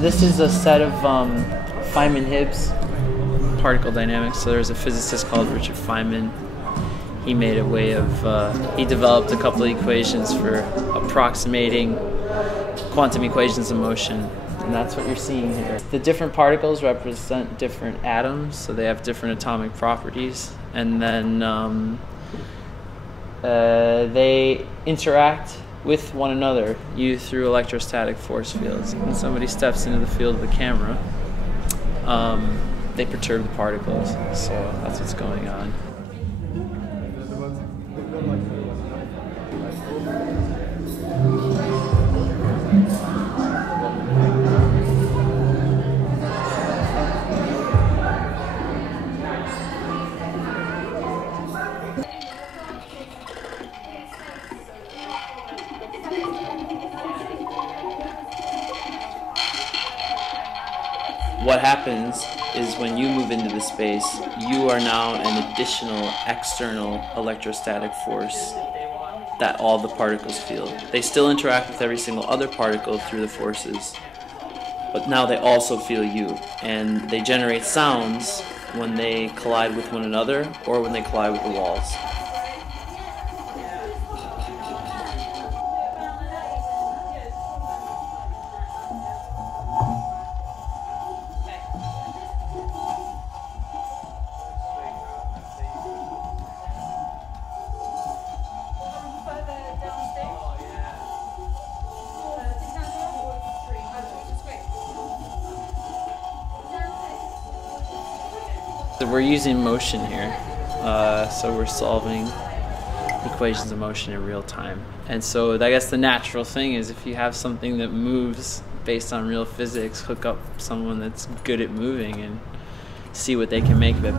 This is a set of Feynman-Hibbs particle dynamics. So there's a physicist called Richard Feynman. He made a way of, he developed a couple of equations for approximating quantum equations of motion. And that's what you're seeing here. The different particles represent different atoms, so they have different atomic properties. And then they interact with one another through electrostatic force fields. When somebody steps into the field of the camera, they perturb the particles. So that's what's going on. What happens is when you move into the space, you are now an additional external electrostatic force that all the particles feel. They still interact with every single other particle through the forces, but now they also feel you. And they generate sounds when they collide with one another or when they collide with the walls. We're using motion here, so we're solving equations of motion in real time. And so I guess the natural thing is if you have something that moves based on real physics, hook up someone that's good at moving and see what they can make of it.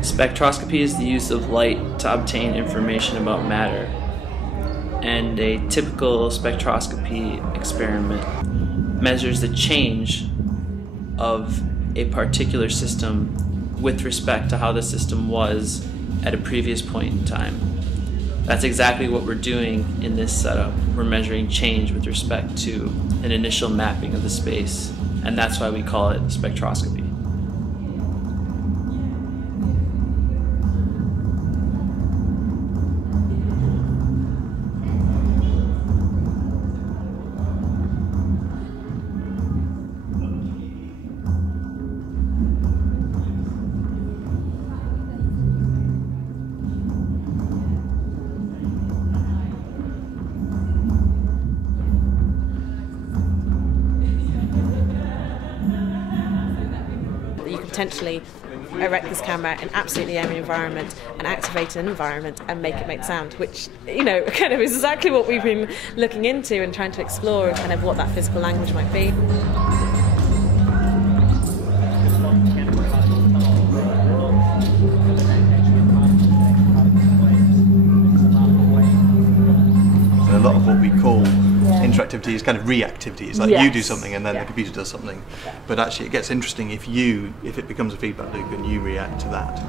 Spectroscopy is the use of light to obtain information about matter, and a typical spectroscopy experiment measures the change of a particular system with respect to how the system was at a previous point in time. That's exactly what we're doing in this setup. We're measuring change with respect to an initial mapping of the space, and that's why we call it spectroscopy. Potentially erect this camera in absolutely any environment and activate an environment and make it make sound, which, you know, kind of is exactly what we've been looking into and trying to explore, kind of what that physical language might be. A lot of what we call interactivity is kind of reactivity. It's like you do something and then the computer does something. But actually it gets interesting if it becomes a feedback loop and you react to that.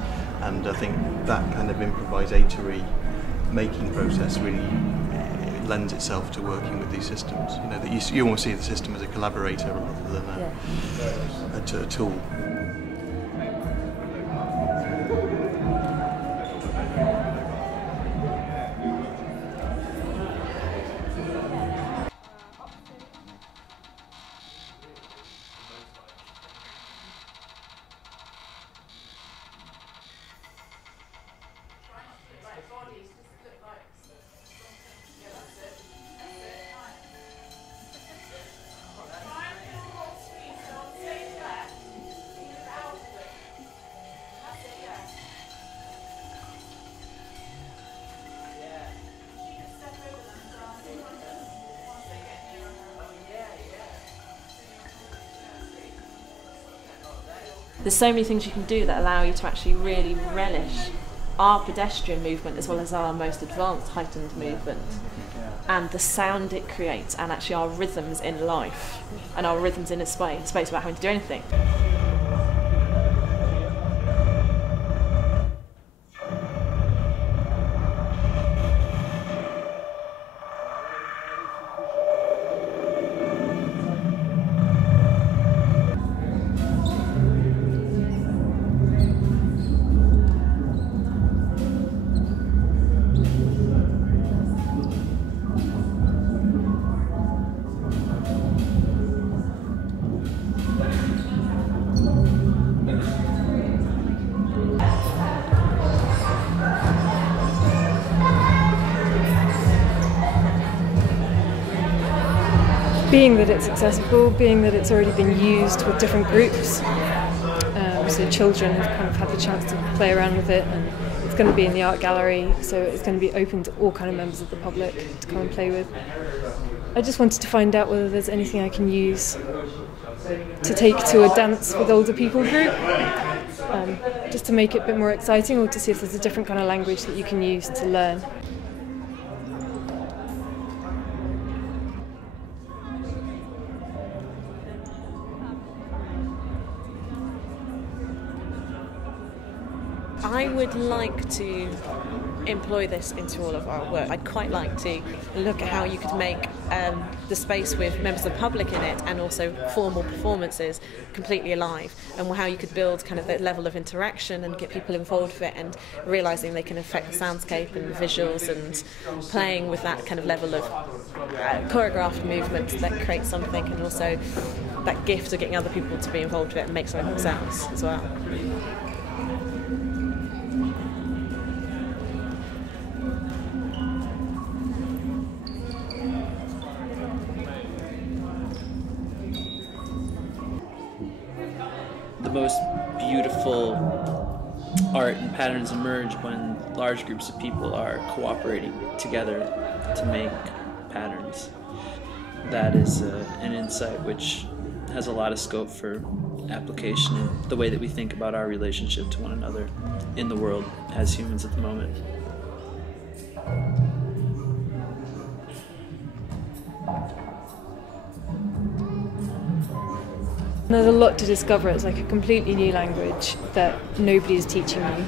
And I think that kind of improvisatory making process really lends itself to working with these systems. You know, that you almost see the system as a collaborator rather than a tool. There's so many things you can do that allow you to actually really relish our pedestrian movement as well as our most advanced heightened movement, and the sound it creates, and actually our rhythms in life and our rhythms in a space without having to do anything. Being that it's accessible, being that it's already been used with different groups, so children have kind of had the chance to play around with it, and it's going to be in the art gallery, so it's going to be open to all kind of members of the public to come and play with. I just wanted to find out whether there's anything I can use to take to a dance with older people group, just to make it a bit more exciting, or to see if there's a different kind of language that you can use to learn. I would like to employ this into all of our work. I'd quite like to look at how you could make the space with members of the public in it and also formal performances completely alive, and how you could build kind of that level of interaction and get people involved with it, and realising they can affect the soundscape and the visuals, and playing with that kind of level of choreographed movement that creates something, and also that gift of getting other people to be involved with it and make something themselves as well. The most beautiful art and patterns emerge when large groups of people are cooperating together to make patterns. That is an insight which has a lot of scope for application in the way that we think about our relationship to one another in the world as humans at the moment. There's a lot to discover. It's like a completely new language that nobody is teaching you.